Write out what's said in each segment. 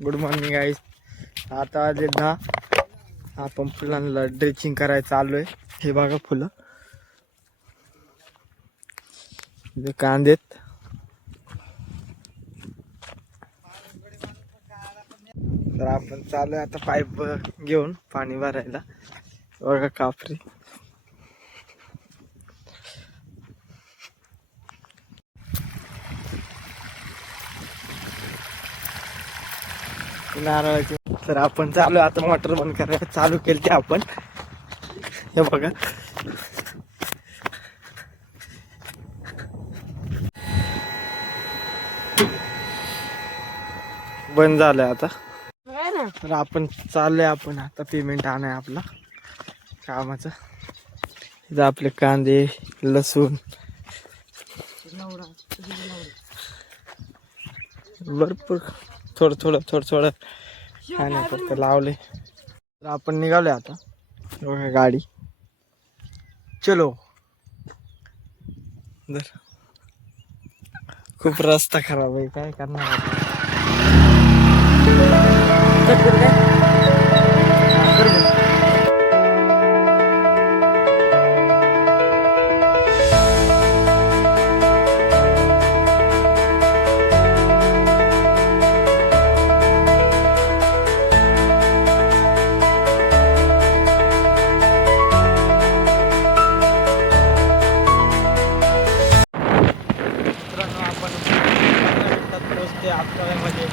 Good morning गाईस. आता वाजले 10. आपण फुलांना ड्रेचिंग करायला चालू आहे. हे बघा फुलं, हे कांदेत. तर आपण चालू आहे आता पाईप घेऊन पाणी भरायला. बघा कापरी. नारळाची. तर आपण चालू आता मोटर बंद करायला चालू केली ते आपण. हे बघा बंद झालंय आता. तर आपण चाललोय आपण आता पेमेंट आणाय आपला कामाचं. इथं आपले कांदे, लसूण, भरपूर थोडं थोडं खाण्याकरता लावले. तर आपण निघालोय आता. बघा गाडी. चलो. दर खूप रस्ता खराब आहे, काय करणार आता. अकोल्यामध्ये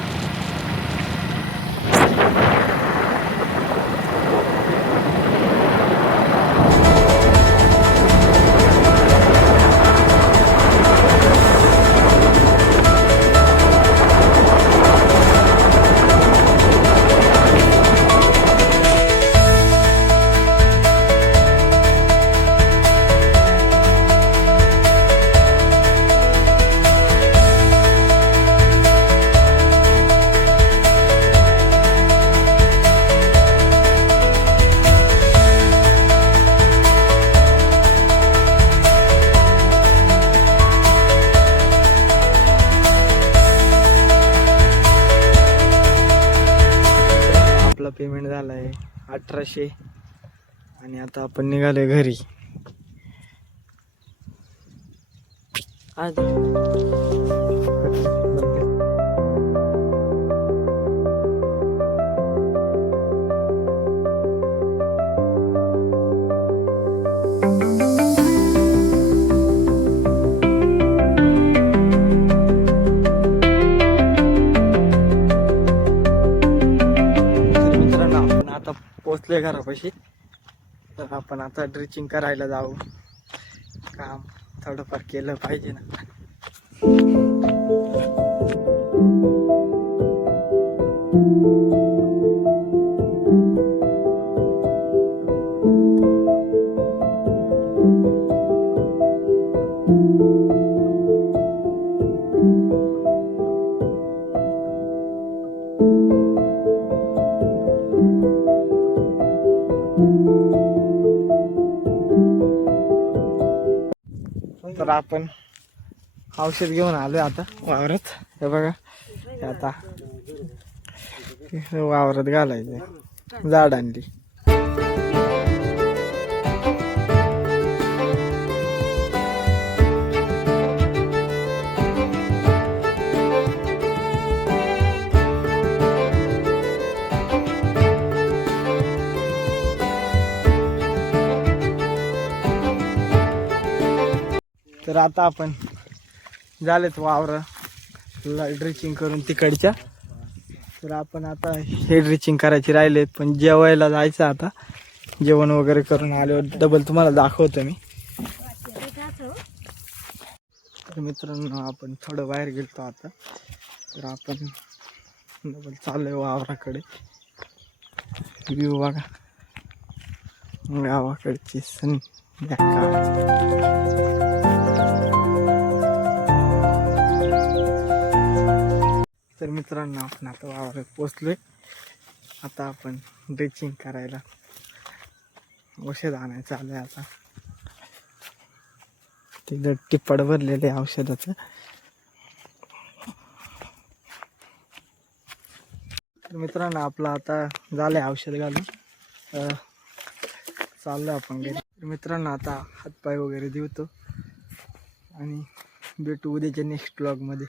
पेमेंट झालाय 1800 आणि आता आपण निघालोय घरी. पोचलोय घरापाशी. तर आपण आता ड्रिचिंग करायला जाऊ. काम थोडंफार केलं पाहिजे ना. तर आपण औषध घेऊन आलोय आता वावरात. हे बघा आता वावरात घालायचंय. झाड आणली. तर आता आपण झालेत वावर ड्रिचिंग करून तिकडच्या. तर आपण आता हे ड्रिचिंग करायची राहिलेत, पण जेवायला जायचं आता. जेवण वगैरे करून आल्यावर डबल तुम्हाला दाखवतो मी. तर मित्रांनो आपण थोडं बाहेर गेलतो आता. तर आपण डबल चाललोय वावराकडे. व्ह्यू बघा गावाकडची संध्याकाळ. तर मित्रांनो आपण आता वावरात पोचलोय. आता आपण ड्रिचिंग करायला औषध आणायचं आलंय आता. तिथं टिप्पड भरलेले औषधाचं. तर मित्रांनो आपलं आता झालंय औषध घालून चाललो आपण घरी. तर मित्रांनो आता हातपाय वगैरे धुतो आणि भेटू उद्याच्या नेक्स्ट ब्लॉगमध्ये.